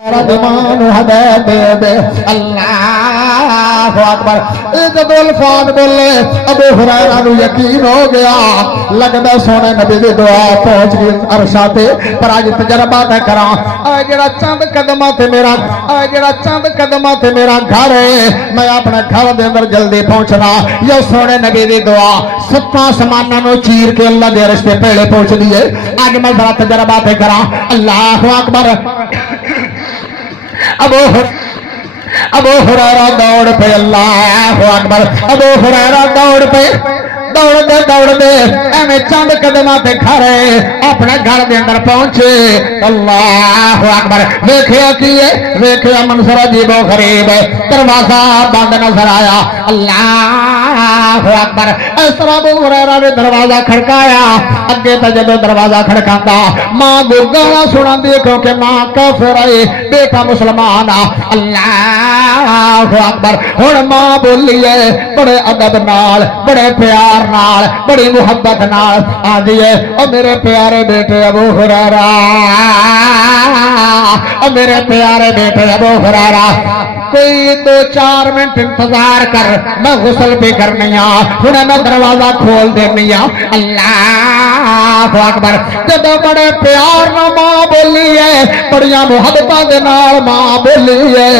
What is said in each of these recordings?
رضمان ہدایت دے اللہ اکبر جب الفاظ بولے ابو ہریرہ نو یقین ہو گیا لگدا سونے نبی دی دعا پہنچ گئی عرشاں تے پر اج تجربہ تے کراں اے جڑا چند قدماں تے میرا اے جڑا چند قدماں تے میرا گھر ہے میں اپنے گھر دے اندر جلدی پہنچنا یا سونے نبی دی دعا ستاں آسماناں نو چیر کے اللہ دے رشتے پہلے پہنچ دیے اج میں ذرا تجربہ تے کراں اللہ اکبر ابو ہریرہ دوڑ پہ اللہ اکبر ابو ہریرہ دوڑ پہ دوڑ دے ایویں چند قدماں تے کھڑے اپنے گھر دے اندر پہنچے اللہ اکبر ویکھیا کیے ویکھیا منظر عجیب و غریب دروازہ بند نظر آیا اللہ اکبر اس طرح ابو ہریرہ نے دروازہ کھڑکایا اگے تے جدوں دروازہ کھڑکاندا ماں گالاں سناندی کیونکہ ماں کافر ہے بیٹا مسلمان اللہ اکبر ہن ماں بولی ہے بڑے ادب نال بڑے پیار نال بڑی محبت نال آندی ہے او میرے پیارے بیٹے ابو ہریرہ او میرے پیارے بیٹے ابو ہریرہ کوئی 2-4 منٹ انتظار کر میں غسل بھی کرنی ہاں ہن میں دروازہ کھول دینی ہاں اللہ اکبر جب بڑے پیار نال ماں بولی ہے بڑیاں محبتاں دے نال ماں بولی ہے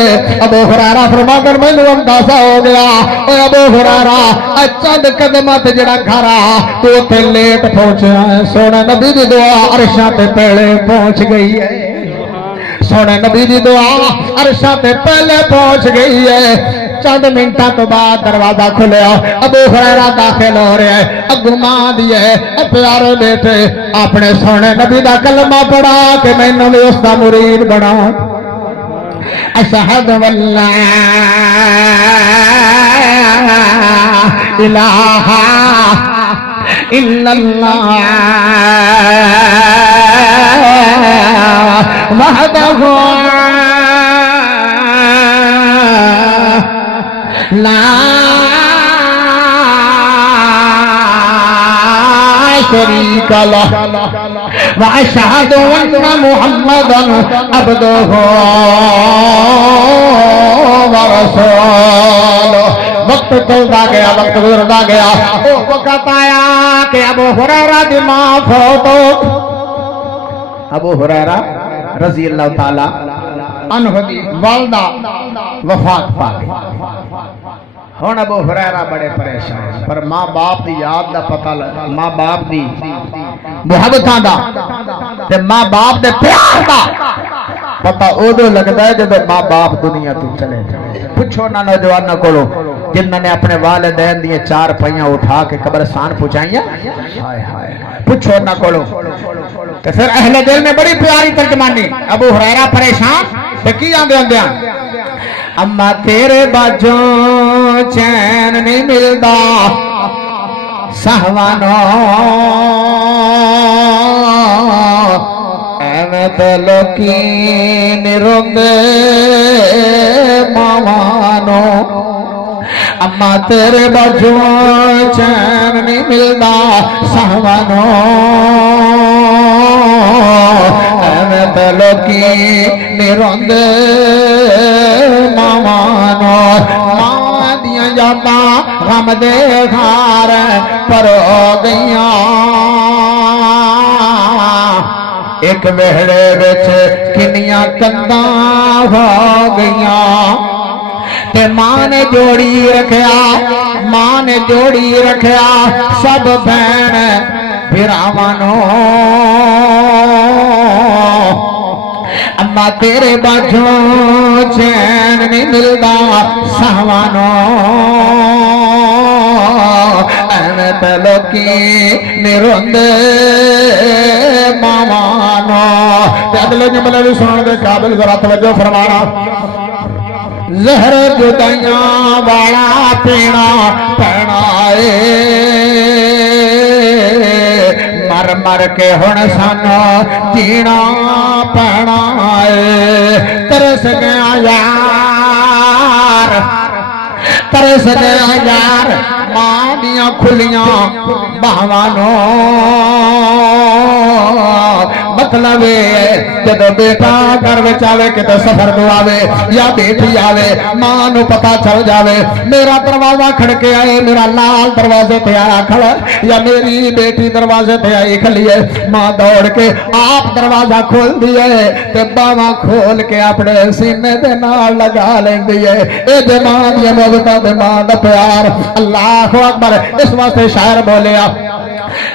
ابو ہریرہ فرماندے مینوں اندازہ ہو گیا اے ابو ہریرہ چند قدماں تے جڑا گھر آ تو تے لیٹ پہنچیا ہے سونے نبی دی دعا عرشاں تے پہلے پہنچ گئی ہے سونے نبی دی دعا عرشاں تے پہلے پہنچ گئی ہے چند منٹاں تو بعد دروازہ کھلیا ابو ہریرہ داخل ہو رہے ہیں اگوں ماں دی ہے پیارے بیٹے اپنے سونے نبی دا کلمہ پڑھا کہ مینوں بھی اس دا مرید بنا اشہد واللہ الہ الا اللہ وحدہ لا شریک لہ واشہد ان محمدا عبدہ ورسولہ وقت چلتا گیا وقت گزرتا گیا وقت آیا کہ ابو ہریرہ دی ماں فوت ہو ابو ہریرہ رضی اللہ تعالی عنہ دی والدہ وفات پا گئی ہن ابو ہریرہ بڑے پریشان پر ماں باپ دی یاد دا پتہ لگا ماں باپ دی محبتاں دا تے ماں باپ دے پیار دا پتہ اودو لگدا ہے جب ماں باپ دنیا تو چلے جائے پوچھو نہ نوجوانوں کولو جنہاں نے اپنے والدین دیے 4 پہیاں اٹھا کے قبرستان پہنچائیاں ہائے ہائے پوچھو نہ کولو کہ پھر اہل دل میں بڑی پیاری ترجمانی ابو ہریرہ پریشان تے کی آندے آندے اما تیرے باجوں چین نہیں ملدا سہوانو ایویں تے لوکی نہیں روندے ماوانو اما تیرے باجوں چین نہیں ملدا سہوانو ایویں تے لوکی نہیں روندے ماوانو ماں دیاں یاداں غم دے گھار پر ہو گئیاں ایک وہڑے وچ کنیاں کنداں ہو گئیاں تے ماں نے جوڑی رکھیا سب بہن بھراواں اما تیرے باجوں چین نہیں ملدا سہوانو ایویں تے لوکی نہیں روندے ماوانو تے اگلے جملے بھی سنن دے قابل ذرا توجہ فرمانا زہر جدائیاں والا پینا پینا مر مر کے ہن سانو جینا پینا ترس گیا یار ماں دیاں کھلیاں باہوانوں مطلب جدو بیٹا گھر میں آوے کتے سفر تو آوے یا بیٹی آوے ماں نو پتا چل جاوے میرا دروازہ کھڑکے آئے میرا لال دروازے تے آیا کھڑا یا میری بیٹی دروازے تے آئی کھلی ہے ماں دوڑ کے آپ دروازہ کھول دیے تے باواں کھول کے اپنے سینے دے نال لگا لیندی ہے اے دے ماں دی محبت دے ماں دا پیار اللہ اکبر اس واسطے شاعر بولیا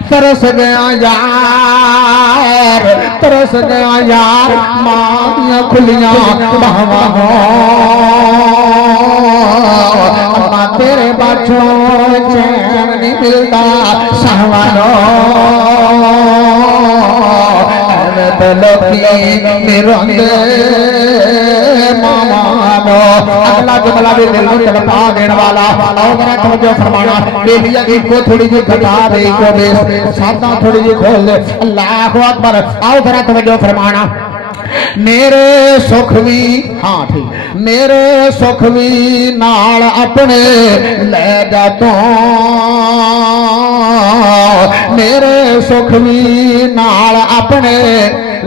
ترس گیا یار ترس گیا یار ماں دیاں کھلیاں باواں اما تیرے بچوں چین نہیں ملتا سہوانو اگلا جملہ بھی دل میں تڑپا دینے والا اور میرا توجہ فرمانا بیلیاں کو تھوڑی جی گھٹا دے کو دے ساتھ تھوڑی جی کھول دے اللہ اکبر آؤ میرا توجہ فرمانا میرے سکھ بھی ہاں ٹھیک میرے سکھ بھی نال اپنے لے جا تو میرے سکھ بھی نال اپنے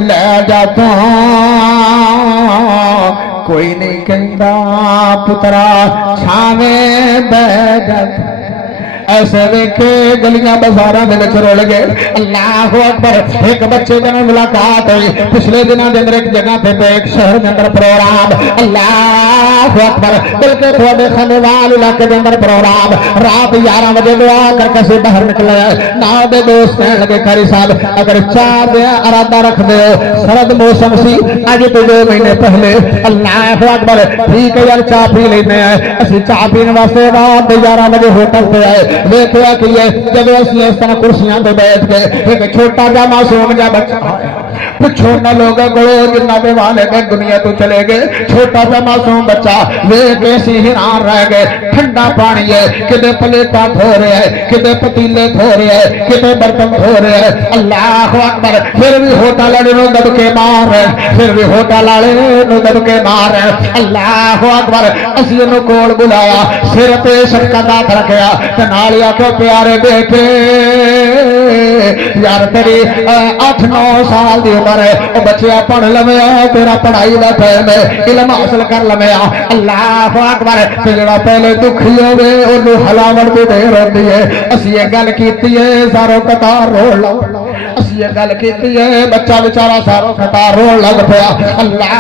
لے جا تو کوئی نہیں کہندا پترا چھاویں بہ جا ایسے دیکھے گلیاں بازاراں دے وچ رول گئے اللہ اکبر ایک بچے دے نال ملاقات ہوئی پچھلے دنوں دے اندر ایک جگہ تے ایک شہر دے اندر پروگرام اللہ اکبر بلکہ تھوڑے خانوال علاقے دے اندر پروگرام رات 11 بجے دعا کر کے سے باہر نکلا ہے نال دے دوست کہن لگے قاری صاحب اگر چاہ دے ارادہ رکھ دے سرد موسم سی اج تو 2 مہینے پہلے اللہ اکبر ٹھیک ہے یار چاہ پی لینے ہیں اسی چاہ پینے واسطے رات 11 بجے ہوٹل پہ آئے دیکھا کہ جب اسی اس طرح کرسیاں پہ بیٹھ گئے ایک چھوٹا جا معصوم جا بچہ پچھو نہ لوگ گڑو جنہ دے والے میں دنیا تو چلے گئے چھوٹا جا معصوم بچہ دیکھ ایسی حیران رہ گئے ٹھنڈا پانی ہے کدے پلیٹا دھو رہے ہیں کدے پتیلے دھو رہے ہیں کدے برتن دھو رہے ہیں اللہ اکبر پھر بھی ہوٹل والے نو دب کے مار ہے پھر بھی ہوٹل والے نو دب کے مار ہے اللہ اکبر اسی نو کول بلایا سر تے شفقت ہاتھ رکھیا تے نال آکھو پیارے بیٹے یار تیری 8-9 سال دی عمر ہے او بچیا پڑھ لویا تیرا پڑھائی دا ٹائم ہے علم حاصل کر لویا اللہ اکبر تے جڑا پہلے دکھی ہوے اونوں ہلاوٹ دی دیر ہوندی ہے اسی یہ گل کیتی ہے سارو قطار رول لو اسی یہ گل کیتی ہے بچہ بیچارہ سارو قطار رول لگ پیا اللہ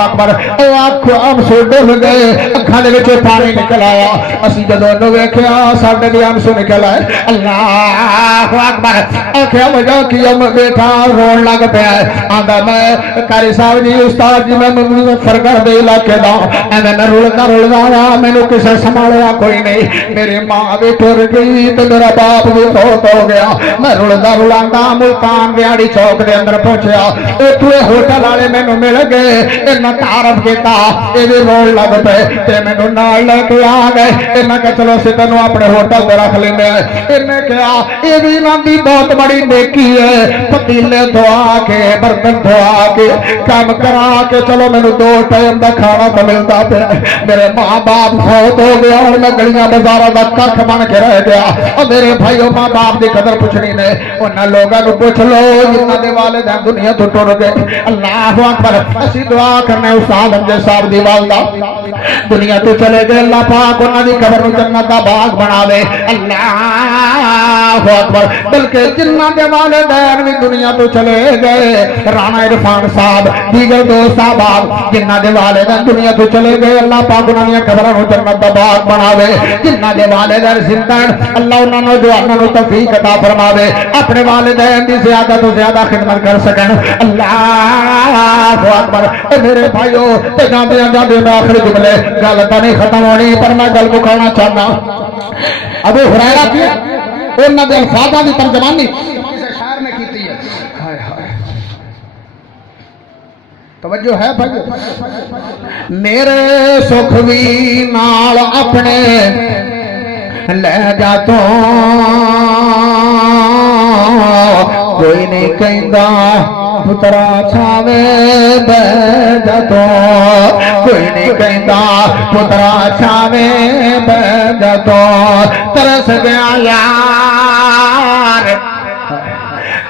اکبر او آنکھاں سے ڈل گئے اکھاں دے وچ پانی نکل آیا اسی جدوں نو ویکھیا ساڈے بھی آنکھ سے نکل آئے اللہ اکبر آنکھاں وجہ کی بیٹا رون لگ پیا ہے آندا میں قاری صاحب جی استاد جی میں مظفرگڑھ دے علاقے دا ایویں میں رلدا رلدا مینوں کسے سنبھالیا کوئی نہیں میری ماں بھی ٹر گئی تے میرا باپ بھی فوت ہو گیا میں رلدا رلدا ملتان ریاڑی چوک دے اندر پہنچیا اوتھے ہوٹل والے مینوں مل گئے انہاں تعارف کیتا اے وی رون لگ پئے تے مینوں نال لے کے آ گئے انہاں کہ چلو سی تینوں اپنے ہوٹل تے رکھ لیندے انہیں کہا اے وی انہاں دی بہت بڑی نیکی ہے پتیلے دھوا کے برتن دھوا کے کام کرا کے چلو مینوں 2 ٹائم دا کھانا تو ملتا پیا میرے ماں باپ فوت ہو گیا اور میں گلیاں بازاراں دا ککھ بن کے رہ گیا اور میرے بھائیو ماں باپ دی قدر پوچھنی نے انہاں لوگاں نوں پوچھ لو جنہاں دے والدین دنیا تو ٹر گئے اللہ اکبر اسی دعا کرنے استاد امجد صاحب دی والدہ دنیا تو چلے گئے اللہ پاک انہاں دی قبر نوں جنت دا باغ بنا دے اللہ اکبر بلکہ جنہاں دے والدین بھی دنیا تو چلے گئے رانا عرفان صاحب دیگر دوست احباب جنہاں دے والدین دنیا تو چلے گئے اللہ پاک انہاں دی قبراں نوں جنت دا باغ بنا دے جنہاں دے والدین زندہ اللہ انہاں نوں جواناں نوں توفیق عطا فرما دے اپنے والدین دی زیادہ تو زیادہ خدمت کر سکن اللہ اکبر میرے بھائیو تے جاندے جاندے میں آخری جملے گل تے نہیں ختم ہونی پر میں گل مکانا چاہنا ابو ہریرہ کی انہاں دے الفاظاں دی ترجمانی کسی شاعر نے کیتی ہے ہائے ہائے توجہ ہے بھائی میرے سکھ وی نال اپنے لے جا تو کوئی نہیں کہندا پترا چھاویں بہ جا تو کوئی نہیں کہندا پترا چھاویں بہ جا تو ترس گیا یار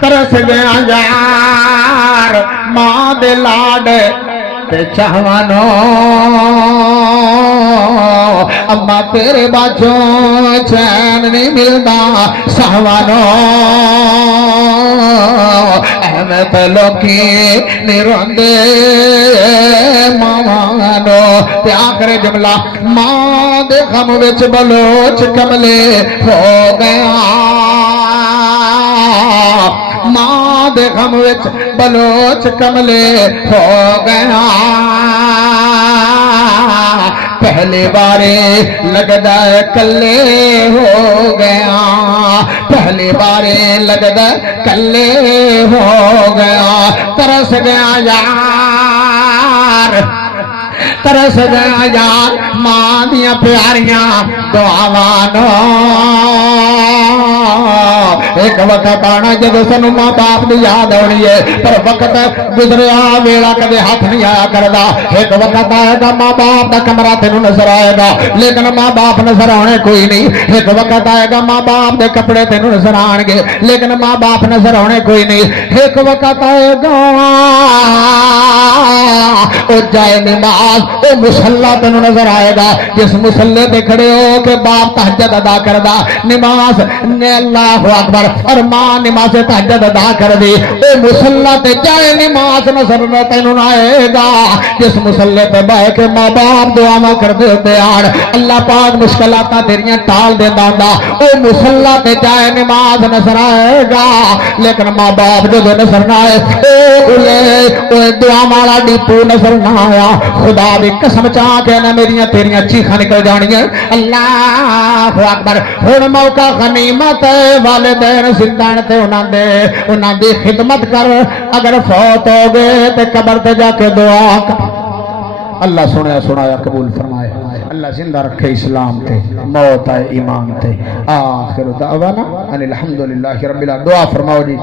ترس گیا یار ماں دے لاڈ تے چاہوانو اما تیرے باجوں چین نہیں ملدا سہوانو میں پہلو کی نہیں روندے ماوانو تے آخر جملہ ماں دے غم وچ بلوچ کملے ہو گیا ماں دے غم وچ بلوچ کملے ہو گیا پہلی باری لگدا کلے ہو گیا پہلی باری لگدا کلے ہو گیا ترس گیا یار ترس گیا یار ماں دیاں پیاریاں دعاوانو ایک وقت آنا جب سنو ماں باپ دی یاد آنی ہے پر وقت گزریا ویلا کدے ہاتھ نہیں آیا کردا ایک وقت آئے گا ماں باپ دا کمرہ تینوں نظر آئے گا لیکن ماں باپ نظر آنے کوئی نہیں ایک وقت آئے گا ماں باپ دے کپڑے تینوں نظر آن گے لیکن ماں باپ نظر آنے کوئی نہیں ایک وقت آئے گا او جائے نماز او مصلی تینوں نظر آئے گا جس مصلی تے کھڑے ہو کے باپ تہجد ادا کردا نماز نے اللہ اکبر اور ماں نماز تہجد ادا کر دی اے مصلی تے جائے نماز نظر نہ تینوں آئے گا جس مصلی تے بیٹھ کے ماں باپ دعاواں کردے ہوتے آن اللہ پاک مشکلات تیریاں ٹال دیندا ہوندا او مصلی تے جائے نماز نظر آئے گا لیکن ماں باپ جو نظر نہ آئے او دعا والا ڈیپو نظر نہ آیا خدا دی قسم چاہ کے نہ میریاں تیریاں چیخاں نکل جانیاں اللہ اکبر ہن موقع غنیمت والدین زندان تے انہاں دی خدمت کر اگر فوت ہو گئے تے قبر تے جا کے دعا کر اللہ سنیا سنایا قبول فرمائے اللہ زندہ رکھے اسلام تے موت آئے ایمان تے آخر دعوانا ان الحمدللہ رب العالمین دعا فرماؤ جی